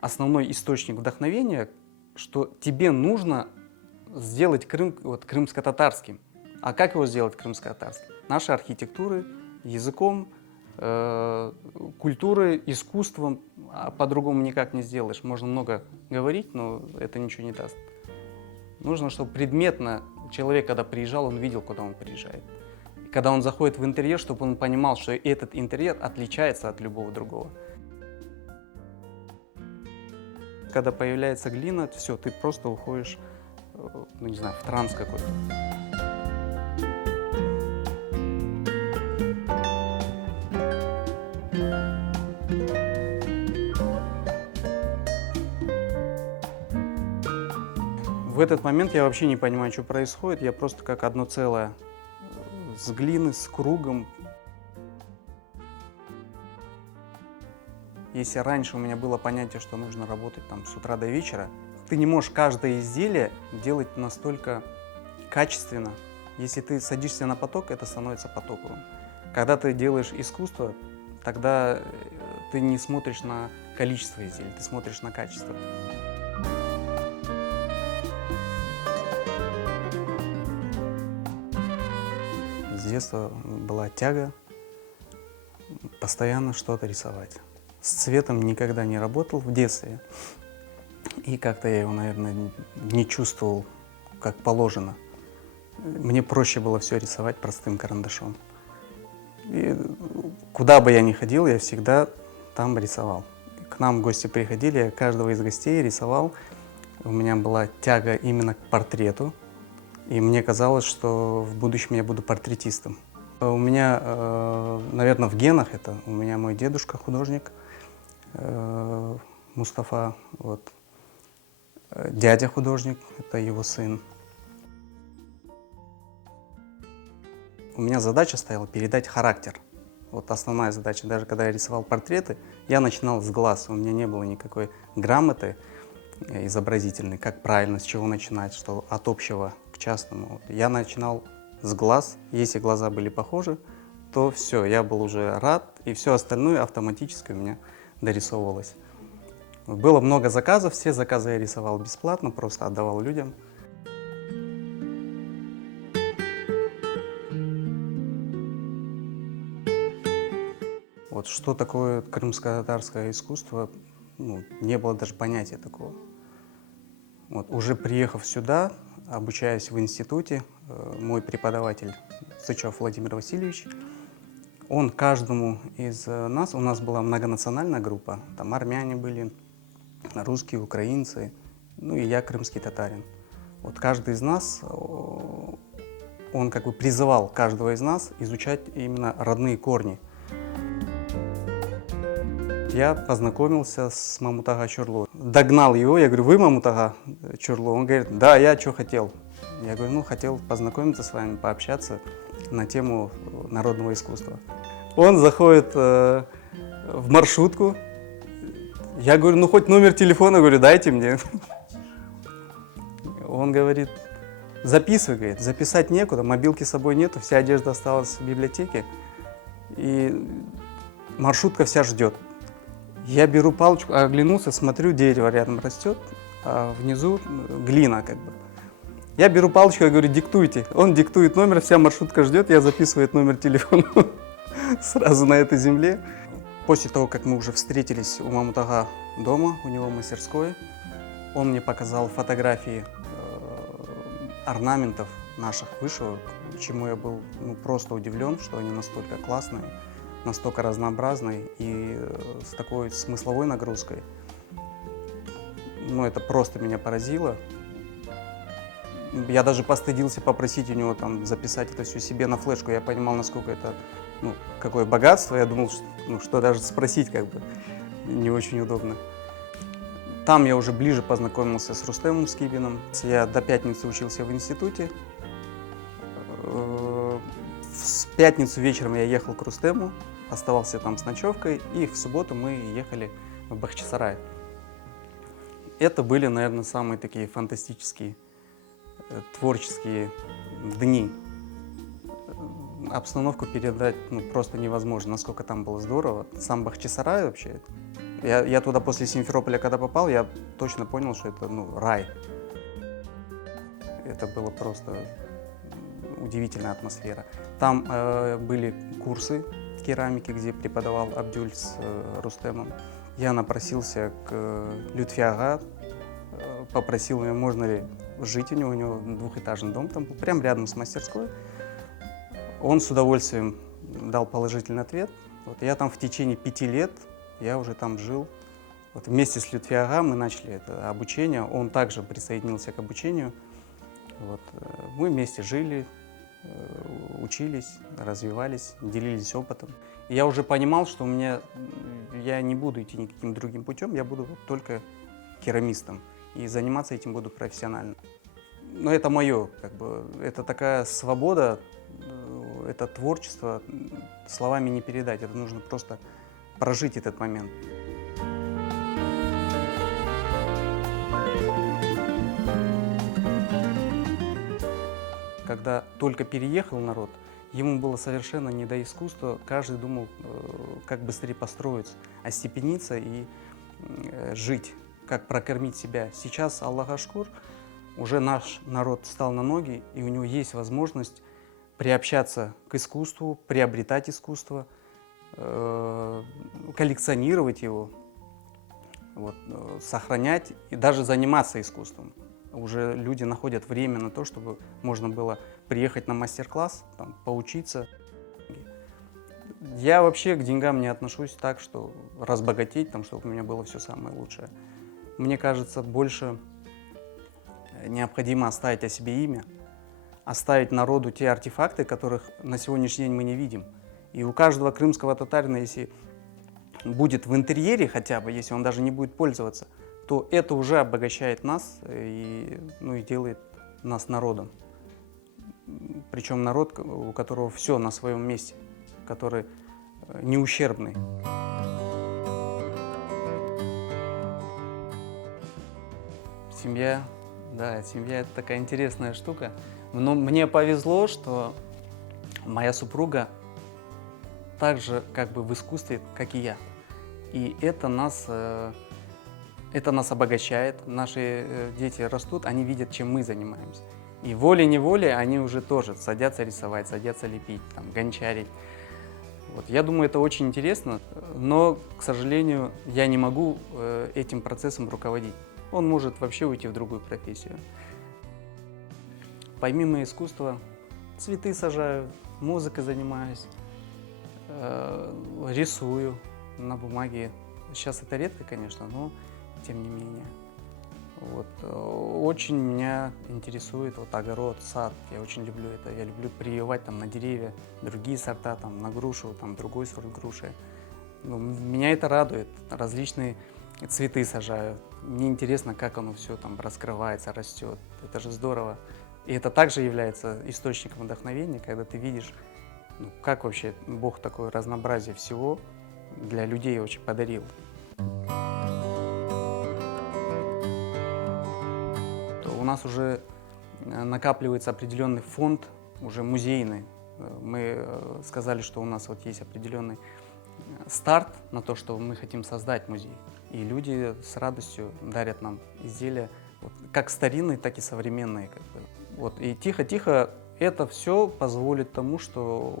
основной источник вдохновения, что тебе нужно сделать Крым вот, крымско-татарским. А как его сделать крымско-татарским? Нашей архитектурой, языком, культурой, искусством. А по-другому никак не сделаешь. Можно много говорить, но это ничего не даст. Нужно, чтобы предметно человек, когда приезжал, он видел, куда он приезжает. И когда он заходит в интерьер, чтобы он понимал, что этот интерьер отличается от любого другого. Когда появляется глина, все, ты просто уходишь, ну не знаю, в транс какой-то. В этот момент я вообще не понимаю, что происходит. Я просто как одно целое с глины, с кругом. Если раньше у меня было понятие, что нужно работать там с утра до вечера, ты не можешь каждое изделие делать настолько качественно. Если ты садишься на поток, это становится потоковым. Когда ты делаешь искусство, тогда ты не смотришь на количество изделий, ты смотришь на качество. С детства была тяга постоянно что-то рисовать. С цветом никогда не работал в детстве. И как-то я его, наверное, не чувствовал как положено. Мне проще было все рисовать простым карандашом. И куда бы я ни ходил, я всегда там рисовал. К нам гости приходили, я каждого из гостей рисовал. У меня была тяга именно к портрету. И мне казалось, что в будущем я буду портретистом. У меня, наверное, в генах это. У меня мой дедушка художник, Мустафа. Вот. Дядя художник, это его сын. У меня задача стояла передать характер. Вот основная задача. Даже когда я рисовал портреты, я начинал с глаз. У меня не было никакой грамоты изобразительной, как правильно, с чего начинать, что от общего к частному. Я начинал с глаз. Если глаза были похожи, то все, я был уже рад, и все остальное автоматически у меня дорисовывалось. Было много заказов, все заказы я рисовал бесплатно, просто отдавал людям. Вот что такое крымско-татарское искусство, ну, не было даже понятия такого. Вот, уже приехав сюда, обучаясь в институте, мой преподаватель Сычев Владимир Васильевич, он каждому из нас, у нас была многонациональная группа, там армяне были, русские, украинцы, ну и я крымский татарин. Вот каждый из нас, он как бы призывал каждого из нас изучать именно родные корни. Я познакомился с Мамутага Чорлу. Догнал его, я говорю, вы Мамутага Чорлу? Он говорит, да, я что хотел. Я говорю, ну, хотел познакомиться с вами, пообщаться на тему народного искусства. Он заходит в маршрутку. Я говорю, ну, хоть номер телефона, говорю, дайте мне. Он говорит, записывай, говорит, записать некуда, мобилки с собой нету, вся одежда осталась в библиотеке. И маршрутка вся ждет. Я беру палочку, оглянулся, смотрю, дерево рядом растет, а внизу глина как бы. Я беру палочку, я говорю, диктуйте. Он диктует номер, вся маршрутка ждет, я записываю номер телефона сразу на этой земле. После того, как мы уже встретились у Мамутага дома, у него в мастерской, он мне показал фотографии орнаментов наших вышивок, чему я был просто удивлен, что они настолько классные, настолько разнообразные и с такой смысловой нагрузкой. Ну, это просто меня поразило. Я даже постыдился попросить у него там записать это все себе на флешку. Я понимал, насколько это, какое богатство. Я думал, что даже спросить как бы не очень удобно. Там я уже ближе познакомился с Рустемом Скибиным. Я до пятницы учился в институте. В пятницу вечером я ехал к Рустему, оставался там с ночевкой, и в субботу мы ехали в Бахчисарай. Это были, наверное, самые такие фантастические, творческие дни. Обстановку передать просто невозможно, насколько там было здорово. Сам Бахчисарай вообще, Я туда после Симферополя, когда попал, я точно понял, что это рай. Это было просто удивительная атмосфера. Там были курсы керамики, где преподавал Абдюль с Рустемом. Я напросился к Лютфи Ага, попросил меня, можно ли жить у него двухэтажный дом, там прямо рядом с мастерской. Он с удовольствием дал положительный ответ. Вот я там в течение 5 лет, я уже там жил. Вот вместе с Лютфи Ага мы начали это обучение, он также присоединился к обучению. Вот, мы вместе жили, учились, развивались, делились опытом. И я уже понимал, что я не буду идти никаким другим путем, я буду только керамистом. И заниматься этим буду профессионально. Но это мое, это такая свобода, это творчество, словами не передать, это нужно просто прожить этот момент. Когда только переехал народ, ему было совершенно не до искусства, каждый думал, как быстрее построиться, остепениться и жить, как прокормить себя. Сейчас, Аллаху шкур, уже наш народ встал на ноги, и у него есть возможность приобщаться к искусству, приобретать искусство, коллекционировать его, вот, сохранять и даже заниматься искусством. Уже люди находят время на то, чтобы можно было приехать на мастер-класс, поучиться. Я вообще к деньгам не отношусь так, что разбогатеть, чтобы у меня было все самое лучшее. Мне кажется, больше необходимо оставить о себе имя, оставить народу те артефакты, которых на сегодняшний день мы не видим. И у каждого крымского татарина, если будет в интерьере хотя бы, если он даже не будет пользоваться, то это уже обогащает нас и делает нас народом. Причем народ, у которого все на своем месте, который не ущербный. Семья, да, семья – это такая интересная штука. Но мне повезло, что моя супруга так же в искусстве, как и я. И это нас обогащает. Наши дети растут, они видят, чем мы занимаемся. И волей-неволей они уже тоже садятся рисовать, садятся лепить, гончарить. Вот. Я думаю, это очень интересно, но, к сожалению, я не могу этим процессом руководить. Он может вообще уйти в другую профессию. Помимо искусства, цветы сажаю, музыкой занимаюсь, рисую на бумаге. Сейчас это редко, конечно, но тем не менее. Вот. Очень меня интересует огород, сад. Я очень люблю это. Я люблю прививать на деревья другие сорта, на грушу, другой сорт груши. Меня это радует. Различные цветы сажаю. Мне интересно, как оно все раскрывается, растет. Это же здорово. И это также является источником вдохновения, когда ты видишь, как вообще Бог такое разнообразие всего для людей очень подарил. У нас уже накапливается определенный фонд, уже музейный. Мы сказали, что у нас есть определенный старт на то, что мы хотим создать музей. И люди с радостью дарят нам изделия, как старинные, так и современные. И тихо-тихо это все позволит тому, что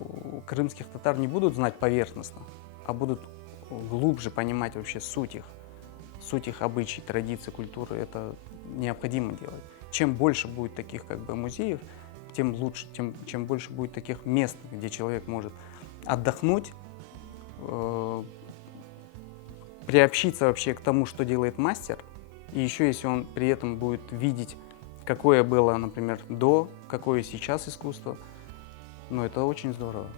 крымских татар не будут знать поверхностно, а будут глубже понимать вообще суть их обычаи, традиций, культуры. Это необходимо делать. Чем больше будет таких музеев, тем лучше, чем больше будет таких мест, где человек может отдохнуть, приобщиться вообще к тому, что делает мастер, и еще если он при этом будет видеть, какое было, например, до, какое сейчас искусство, это очень здорово.